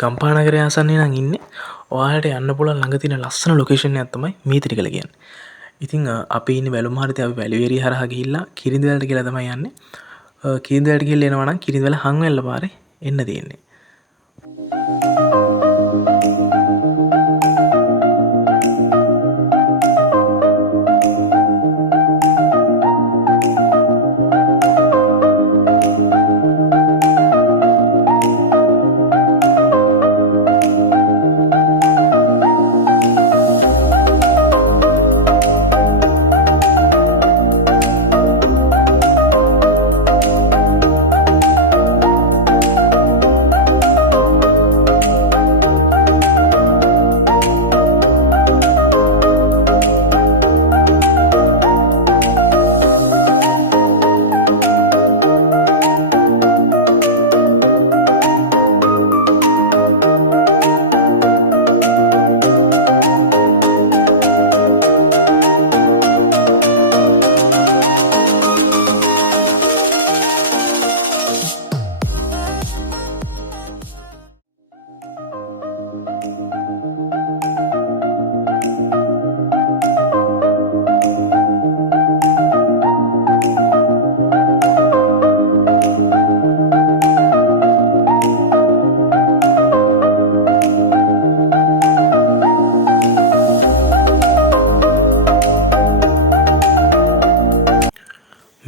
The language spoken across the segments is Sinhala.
ගම්පානගරය ආසන්නේ නම් ඉන්නේ ඔයාලට යන්න පුළුවන් ළඟ තියෙන ලස්සන ලොකේෂන් එකක් තමයි මීතිරිගල කියන්නේ. ඉතින් අපි ඉන්නේ වැලුම්හාරදී අපි වැලිවේරිය හරහා ගිහිල්ලා කිරිඳිවැලට කියලා තමයි යන්නේ. කිරිඳිවැලට ගිහිල්ලා එනවා නම් කිරිඳිවැල හංවැල්ල පාරේ එන්න තියෙන්නේ.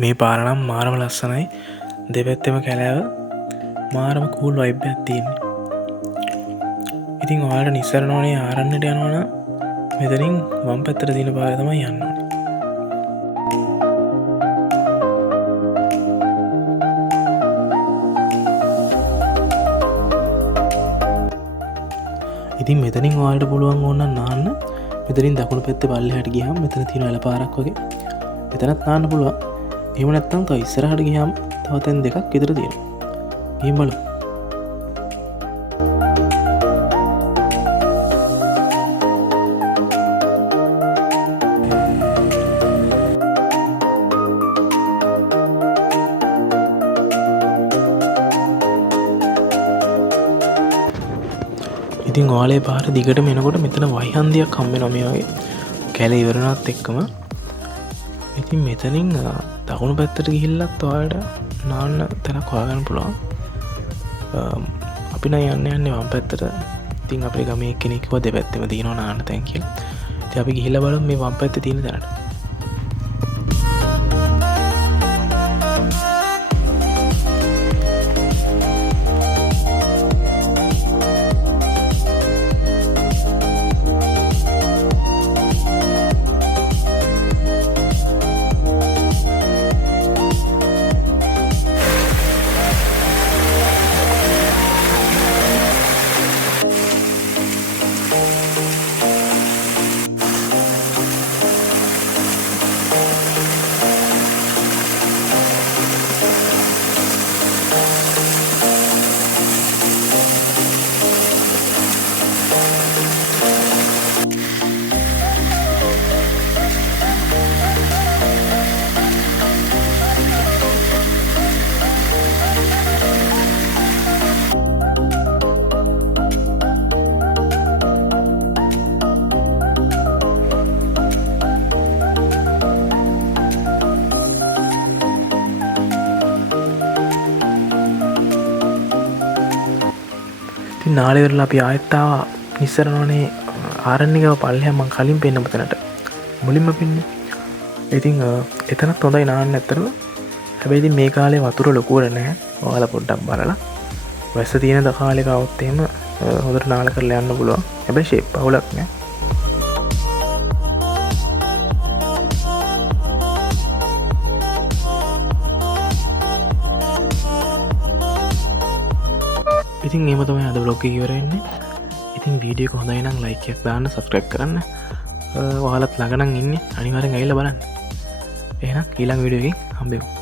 මේ පාර නම් මාරම ලස්සනයි. දෙපැත්තෙම කැලෑව මාරම කූල් වයිබ් එකක් තියෙන්නේ. ඉතින් ඔයාලට නිස්සරණවනේ ආරණ්‍යයට යනවා නම් මෙතනින් වම් පැත්තට තියෙන පාරේ තමයි යන්න ඕනේ. ඉතින් මෙතනින් ඔයාලට පුළුවන් ඕන නම් නාන්න. මෙතනින් දකුණු පැත්තේ පල්ලෙහාට ගියාම මෙතන තියෙන ඇල පාරක් වගේ. එතනත් නාන්න පුළුවන්. එහෙම නැත්නම් තව ඉස්සරහට ගියාම තව තැන් දෙකක් විතර තියෙනවා. ගිහින් බලමු. ඉතින් ඔයාලේ පාර දිගටම එනකොට මෙතන වයිහන්දියක් හම්බ වෙනවා මේ වගේ. කැලේ ඉවරනවත් එක්කම. ඉතින් මෙතනින් දකුණු පැත්තට ගිහිල්ලත් ඔයාලට නාන්න තැනක් හොයාගන්න පුළුවන්. අපි නම් යන්නේ වම් පැත්තට. ඉතින් අපේ ගමේ කෙනෙක් කිව්වා දෙපැත්තෙම තියෙනවා නාන්න තැන් කියලා. ඉතින් අපි ගිහිල්ලා බලමු මේ වම් පැත්තේ තියෙන තැනට. නාලෙවරලා අපි ආයෙත් ආවා නිස්සරණවනේ ආරණ්‍යගම පල්ලෙහා මං කලින් පෙන්නපු තැනට මුලින්ම පෙන්නේ. ඉතින් එතනත් හොඳයි නාන්න ඇත්තටම. හැබැයි ඉතින් මේ කාලේ වතුර ලොකුවට නැහැ. ඔයාලා පොඩ්ඩක් බලලා වැස්ස තියෙන කාලෙක આવොත් එහෙම හොඳට නාල කරලා යන්න පුළුවන්. හැබැයි ෂේප් අවුලක් නැහැ. ඉතින් එහෙම තමයි අද vlog එක ඉවර වෙන්නේ. ඉතින් වීඩියෝ එක හොඳයි නම් like එකක් දාන්න, subscribe කරන්න. ඔයාලත් ළඟ නම් ඉන්නේ අනිවාර්යෙන් ඇවිල්ලා බලන්න. එහෙනම් ඊළඟ වීඩියෝ එකකින් හම්බෙමු.